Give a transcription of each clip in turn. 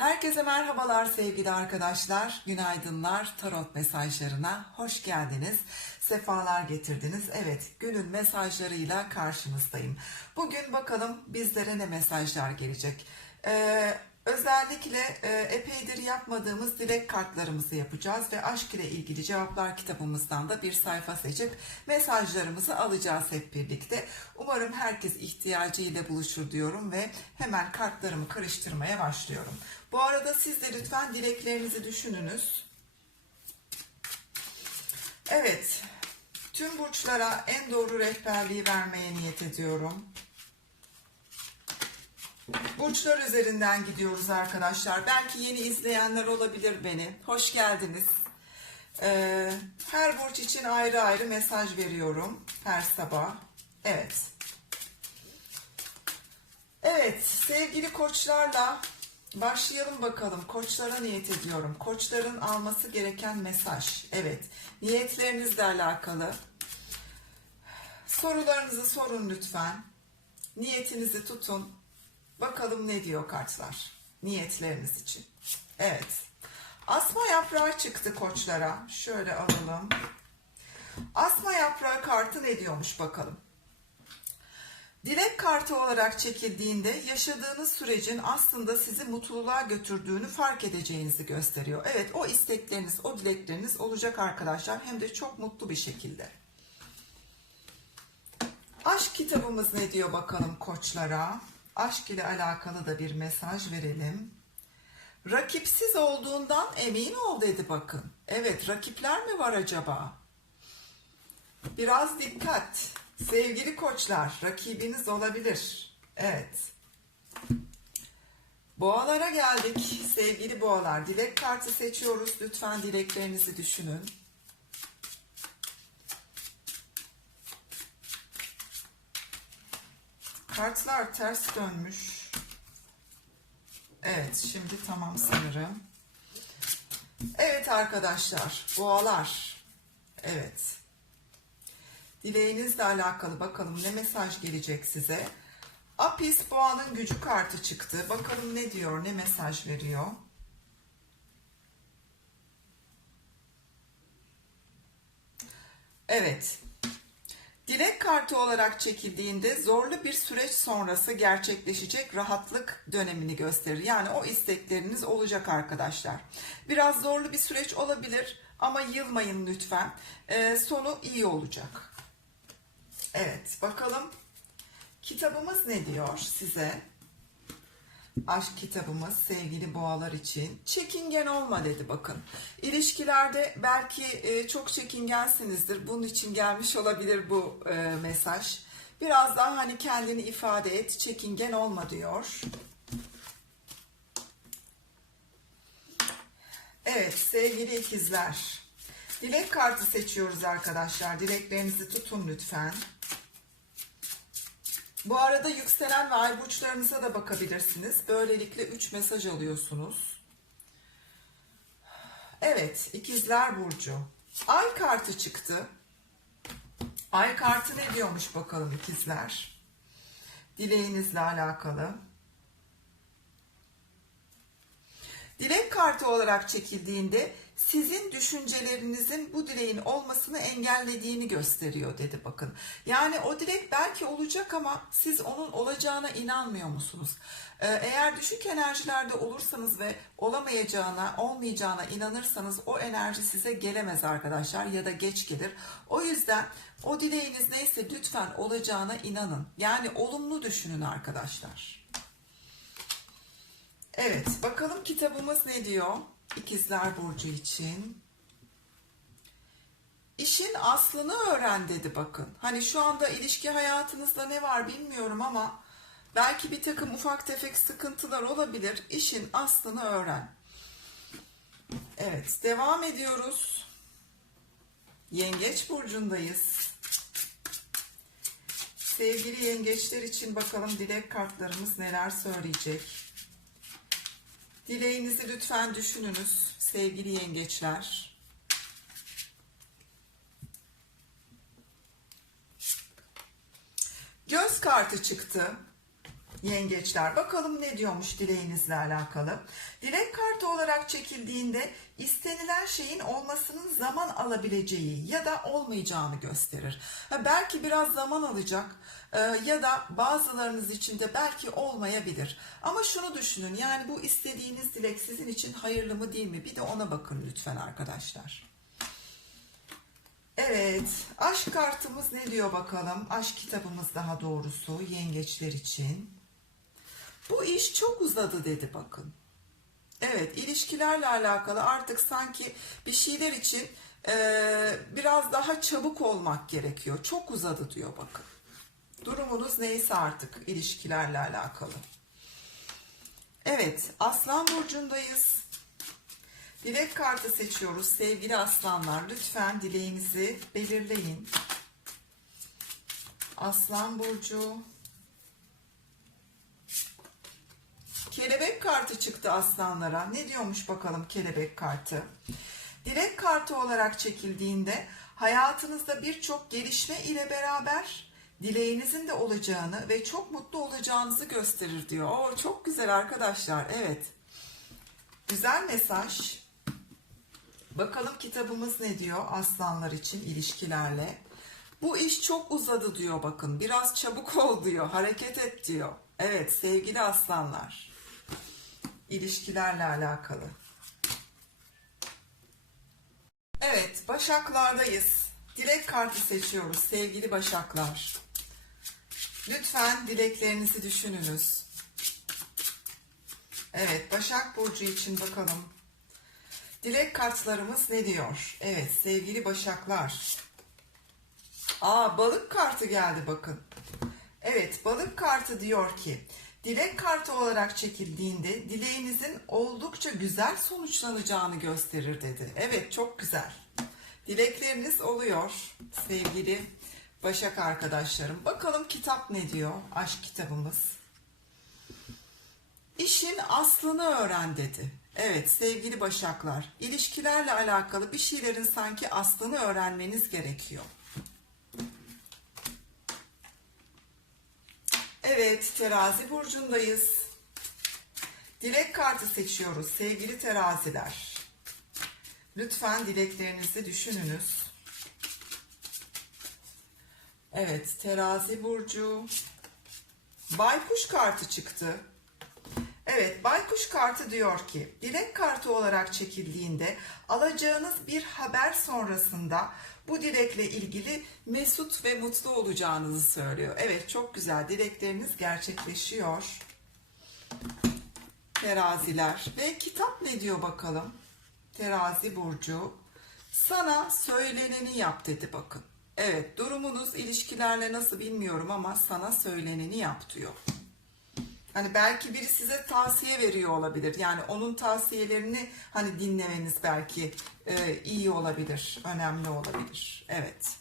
Herkese merhabalar sevgili arkadaşlar. Günaydınlar. Tarot mesajlarına hoş geldiniz. Sefalar getirdiniz. Evet, günün mesajlarıyla karşınızdayım. Bugün bakalım bizlere ne mesajlar gelecek. Ee, özellikle e, epeydir yapmadığımız dilek kartlarımızı yapacağız ve aşk ile ilgili cevaplar kitabımızdan da bir sayfa seçip mesajlarımızı alacağız hep birlikte. Umarım herkes ihtiyacıyla buluşur diyorum ve hemen kartlarımı karıştırmaya başlıyorum. Bu arada siz de lütfen dileklerinizi düşününüz. Evet, tüm burçlara en doğru rehberliği vermeye niyet ediyorum. Burçlar üzerinden gidiyoruz arkadaşlar. Belki yeni izleyenler olabilir beni. Hoş geldiniz. Ee, her burç için ayrı ayrı mesaj veriyorum her sabah. Evet. Evet, sevgili koçlarla başlayalım bakalım. Koçlara niyet ediyorum. Koçların alması gereken mesaj. Evet, niyetlerinizle alakalı. Sorularınızı sorun lütfen. Niyetinizi tutun. Bakalım ne diyor kartlar niyetleriniz için. Evet. Asma yaprağı çıktı koçlara. Şöyle alalım. Asma yaprağı kartı ne diyormuş bakalım. Dilek kartı olarak çekildiğinde yaşadığınız sürecin aslında sizi mutluluğa götürdüğünü fark edeceğinizi gösteriyor. Evet o istekleriniz, o dilekleriniz olacak arkadaşlar. Hem de çok mutlu bir şekilde. Aşk kitabımız ne diyor bakalım koçlara? Aşk ile alakalı da bir mesaj verelim. Rakipsiz olduğundan emin ol dedi bakın. Evet rakipler mi var acaba? Biraz dikkat. Sevgili koçlar rakibiniz olabilir. Evet. Boğalara geldik. Sevgili boğalar dilek kartı seçiyoruz. Lütfen dileklerinizi düşünün. Kartlar ters dönmüş. Evet, şimdi tamam sanırım. Evet arkadaşlar, boğalar. Evet. Dileğinizle alakalı bakalım ne mesaj gelecek size. Apis boğanın gücü kartı çıktı. Bakalım ne diyor, ne mesaj veriyor. Evet. Dilek kartı olarak çekildiğinde zorlu bir süreç sonrası gerçekleşecek rahatlık dönemini gösterir. Yani o istekleriniz olacak arkadaşlar. Biraz zorlu bir süreç olabilir ama yılmayın lütfen. Ee, sonu iyi olacak. Evet bakalım kitabımız ne diyor size? Aşk kitabımız sevgili boğalar için. Çekingen olma dedi bakın. İlişkilerde belki e, çok çekingensinizdir. Bunun için gelmiş olabilir bu e, mesaj. Biraz daha hani kendini ifade et, çekingen olma diyor. Evet sevgili ikizler. Dilek kartı seçiyoruz arkadaşlar. Dileklerinizi tutun lütfen. Bu arada yükselen ve ay burçlarınıza da bakabilirsiniz. Böylelikle 3 mesaj alıyorsunuz. Evet, ikizler burcu. Ay kartı çıktı. Ay kartı ne diyormuş bakalım ikizler? Dileğinizle alakalı. Dilek kartı olarak çekildiğinde sizin düşüncelerinizin bu dileğin olmasını engellediğini gösteriyor dedi bakın. Yani o dilek belki olacak ama siz onun olacağına inanmıyor musunuz? Ee, eğer düşük enerjilerde olursanız ve olamayacağına, olmayacağına inanırsanız o enerji size gelemez arkadaşlar ya da geç gelir. O yüzden o dileğiniz neyse lütfen olacağına inanın. Yani olumlu düşünün arkadaşlar. Evet, bakalım kitabımız ne diyor? İkizler Burcu için. İşin aslını öğren dedi bakın. Hani şu anda ilişki hayatınızda ne var bilmiyorum ama belki bir takım ufak tefek sıkıntılar olabilir. İşin aslını öğren. Evet, devam ediyoruz. Yengeç burcundayız. Sevgili yengeçler için bakalım dilek kartlarımız neler söyleyecek. Dileğinizi lütfen düşününüz sevgili yengeçler. Göz kartı çıktı. Yengeçler bakalım ne diyormuş dileğinizle alakalı. Dilek kartı olarak çekildiğinde istenilen şeyin olmasının zaman alabileceği ya da olmayacağını gösterir. Belki biraz zaman alacak e, ya da bazılarınız için de belki olmayabilir. Ama şunu düşünün yani bu istediğiniz dilek sizin için hayırlı mı değil mi? Bir de ona bakın lütfen arkadaşlar. Evet, aşk kartımız ne diyor bakalım? Aşk kitabımız daha doğrusu yengeçler için. Bu iş çok uzadı dedi bakın. Evet, ilişkilerle alakalı artık sanki bir şeyler için eee, biraz daha çabuk olmak gerekiyor. Çok uzadı diyor bakın. Durumunuz neyse artık ilişkilerle alakalı. Evet, Aslan Burcu'ndayız. Dilek kartı seçiyoruz sevgili aslanlar. Lütfen dileğinizi belirleyin. Aslan Burcu. Kelebek kartı çıktı aslanlara. Ne diyormuş bakalım kelebek kartı? Dilek kartı olarak çekildiğinde hayatınızda birçok gelişme ile beraber dileğinizin de olacağını ve çok mutlu olacağınızı gösterir diyor. Oo, çok güzel arkadaşlar. Evet. Güzel mesaj. Bakalım kitabımız ne diyor aslanlar için ilişkilerle. Bu iş çok uzadı diyor bakın. Biraz çabuk ol diyor. Hareket et diyor. Evet sevgili aslanlar. İlişkilerle alakalı. Evet başaklardayız. Dilek kartı seçiyoruz sevgili başaklar. Lütfen dileklerinizi düşününüz. Evet Başak Burcu için bakalım. Dilek kartlarımız ne diyor? Evet sevgili başaklar. Aa balık kartı geldi bakın. Evet balık kartı diyor ki dilek kartı olarak çekildiğinde dileğinizin oldukça güzel sonuçlanacağını gösterir dedi. Evet çok güzel. Dilekleriniz oluyor sevgili Başak arkadaşlarım. Bakalım kitap ne diyor? Aşk kitabımız. İşin aslını öğren dedi. Evet sevgili başaklar, ilişkilerle alakalı bir şeylerin sanki aslını öğrenmeniz gerekiyor. Evet terazi burcundayız. Dilek kartı seçiyoruz sevgili teraziler. Lütfen dileklerinizi düşününüz. Evet terazi burcu. Baykuş kartı çıktı. Evet, baykuş kartı diyor ki, dilek kartı olarak çekildiğinde alacağınız bir haber sonrasında bu dilekle ilgili mesut ve mutlu olacağınızı söylüyor. Evet, çok güzel. Dilekleriniz gerçekleşiyor. Teraziler ve kitap ne diyor bakalım? Terazi burcu. Sana söyleneni yap dedi bakın. Evet, durumunuz ilişkilerle nasıl bilmiyorum ama sana söyleneni yap diyor. Hani belki biri size tavsiye veriyor olabilir. Yani onun tavsiyelerini hani dinlemeniz belki e, iyi olabilir, önemli olabilir. Evet.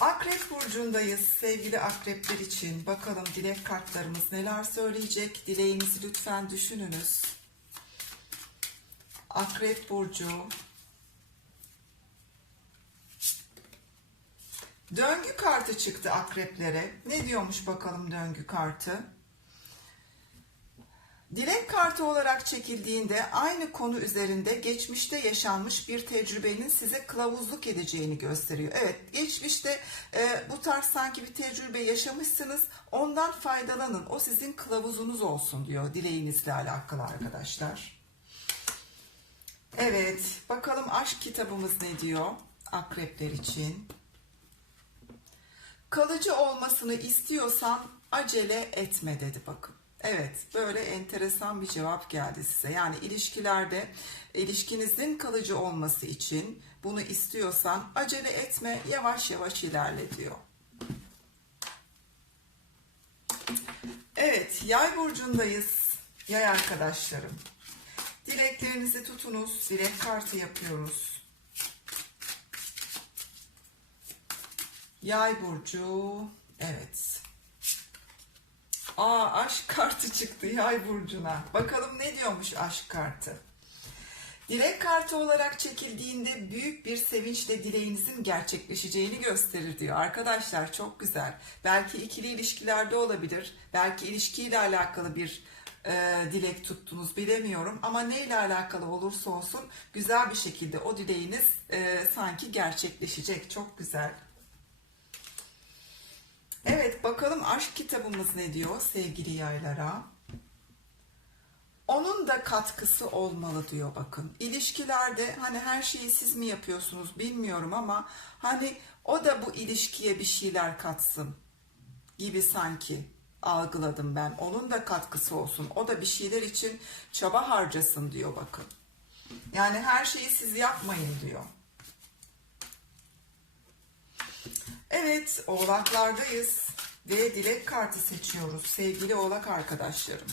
Akrep burcundayız sevgili akrepler için. Bakalım dilek kartlarımız neler söyleyecek. Dileğinizi lütfen düşününüz. Akrep burcu. Döngü kartı çıktı akreplere. Ne diyormuş bakalım döngü kartı? Dilek kartı olarak çekildiğinde aynı konu üzerinde geçmişte yaşanmış bir tecrübenin size kılavuzluk edeceğini gösteriyor. Evet, geçmişte e, bu tarz sanki bir tecrübe yaşamışsınız. Ondan faydalanın. O sizin kılavuzunuz olsun diyor dileğinizle alakalı arkadaşlar. Evet, bakalım aşk kitabımız ne diyor akrepler için? Kalıcı olmasını istiyorsan acele etme dedi bakın. Evet böyle enteresan bir cevap geldi size. Yani ilişkilerde ilişkinizin kalıcı olması için bunu istiyorsan acele etme yavaş yavaş ilerle diyor. Evet yay burcundayız yay arkadaşlarım. Dileklerinizi tutunuz. Dilek kartı yapıyoruz. Yay burcu. Evet. Aa aşk kartı çıktı yay burcuna. Bakalım ne diyormuş aşk kartı. Dilek kartı olarak çekildiğinde büyük bir sevinçle dileğinizin gerçekleşeceğini gösterir diyor. Arkadaşlar çok güzel. Belki ikili ilişkilerde olabilir. Belki ilişkiyle alakalı bir e, dilek tuttunuz bilemiyorum. Ama neyle alakalı olursa olsun güzel bir şekilde o dileğiniz e, sanki gerçekleşecek. Çok güzel. Evet bakalım aşk kitabımız ne diyor sevgili yaylara. Onun da katkısı olmalı diyor bakın. İlişkilerde hani her şeyi siz mi yapıyorsunuz bilmiyorum ama hani o da bu ilişkiye bir şeyler katsın gibi sanki algıladım ben. Onun da katkısı olsun. O da bir şeyler için çaba harcasın diyor bakın. Yani her şeyi siz yapmayın diyor. Evet, oğlaklardayız ve dilek kartı seçiyoruz sevgili oğlak arkadaşlarım.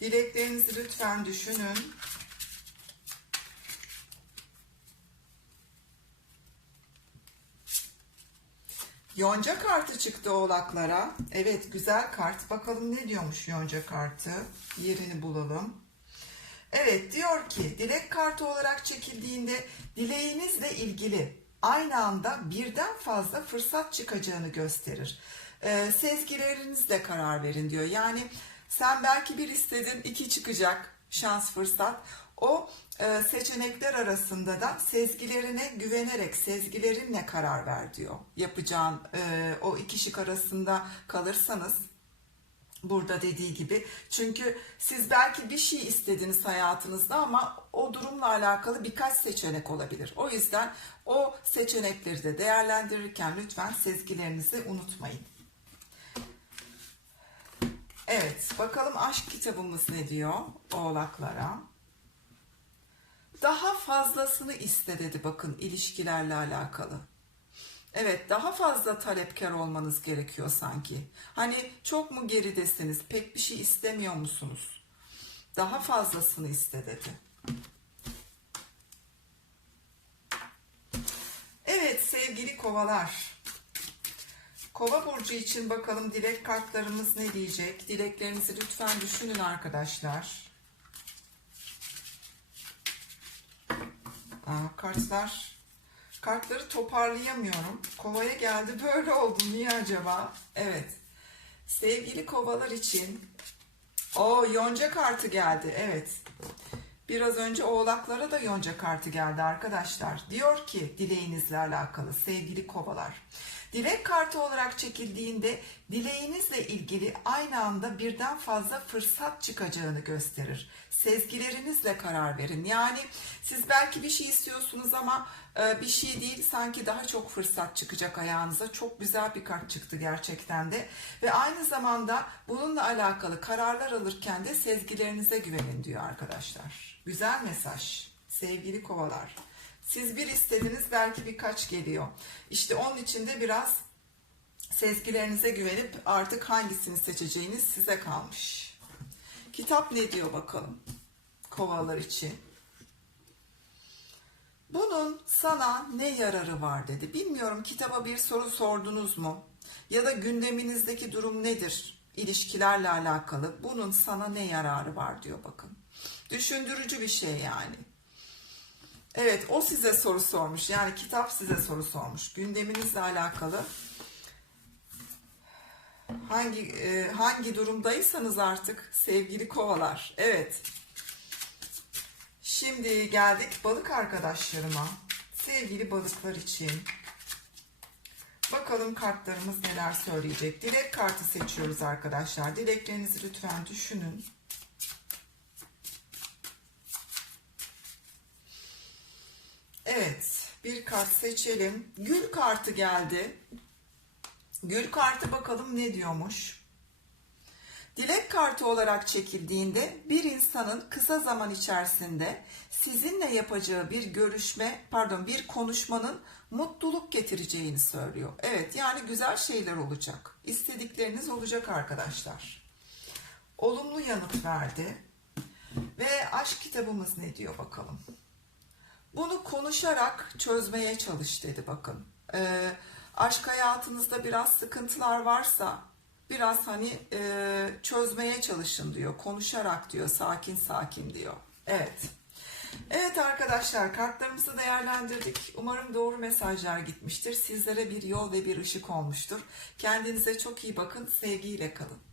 Dileklerinizi lütfen düşünün. Yonca kartı çıktı oğlaklara. Evet güzel kart. Bakalım ne diyormuş yonca kartı. Yerini bulalım. Evet diyor ki dilek kartı olarak çekildiğinde dileğinizle ilgili aynı anda birden fazla fırsat çıkacağını gösterir. Ee, sezgilerinizle karar verin diyor. Yani sen belki bir istedin iki çıkacak şans fırsat. O e, seçenekler arasında da sezgilerine güvenerek sezgilerinle karar ver diyor. Yapacağın e, o iki şık arasında kalırsanız burada dediği gibi. Çünkü siz belki bir şey istediniz hayatınızda ama o durumla alakalı birkaç seçenek olabilir. O yüzden o seçenekleri de değerlendirirken lütfen sezgilerinizi unutmayın. Evet, bakalım aşk kitabımız ne diyor oğlaklara? Daha fazlasını iste dedi bakın ilişkilerle alakalı. Evet daha fazla talepkar olmanız gerekiyor sanki. Hani çok mu geridesiniz pek bir şey istemiyor musunuz? Daha fazlasını iste dedi. Evet sevgili kovalar. Kova burcu için bakalım dilek kartlarımız ne diyecek? Dileklerinizi lütfen düşünün arkadaşlar. Aa, kartlar kartları toparlayamıyorum. Kovaya geldi böyle oldu. Niye acaba? Evet. Sevgili kovalar için o yonca kartı geldi. Evet. Biraz önce oğlaklara da yonca kartı geldi arkadaşlar. Diyor ki dileğinizle alakalı sevgili kovalar. Dilek kartı olarak çekildiğinde dileğinizle ilgili aynı anda birden fazla fırsat çıkacağını gösterir. Sezgilerinizle karar verin. Yani siz belki bir şey istiyorsunuz ama e, bir şey değil sanki daha çok fırsat çıkacak ayağınıza. Çok güzel bir kart çıktı gerçekten de. Ve aynı zamanda bununla alakalı kararlar alırken de sezgilerinize güvenin diyor arkadaşlar. Güzel mesaj sevgili kovalar. Siz bir istediniz belki birkaç geliyor. İşte onun için de biraz sezgilerinize güvenip artık hangisini seçeceğiniz size kalmış. Kitap ne diyor bakalım kovalar için. Bunun sana ne yararı var dedi. Bilmiyorum kitaba bir soru sordunuz mu? Ya da gündeminizdeki durum nedir? İlişkilerle alakalı. Bunun sana ne yararı var diyor bakın. Düşündürücü bir şey yani. Evet o size soru sormuş. Yani kitap size soru sormuş. Gündeminizle alakalı hangi e, hangi durumdaysanız artık sevgili kovalar. Evet. Şimdi geldik balık arkadaşlarıma. Sevgili balıklar için. Bakalım kartlarımız neler söyleyecek. Dilek kartı seçiyoruz arkadaşlar. Dileklerinizi lütfen düşünün. Evet, bir kart seçelim. Gül kartı geldi. Gül kartı bakalım ne diyormuş. Dilek kartı olarak çekildiğinde bir insanın kısa zaman içerisinde sizinle yapacağı bir görüşme, pardon bir konuşmanın mutluluk getireceğini söylüyor. Evet yani güzel şeyler olacak. İstedikleriniz olacak arkadaşlar. Olumlu yanıt verdi. Ve aşk kitabımız ne diyor bakalım. Bunu konuşarak çözmeye çalış dedi bakın. Ee, aşk hayatınızda biraz sıkıntılar varsa biraz hani e, çözmeye çalışın diyor. Konuşarak diyor, sakin sakin diyor. Evet. Evet arkadaşlar kartlarımızı değerlendirdik. Umarım doğru mesajlar gitmiştir. Sizlere bir yol ve bir ışık olmuştur. Kendinize çok iyi bakın. Sevgiyle kalın.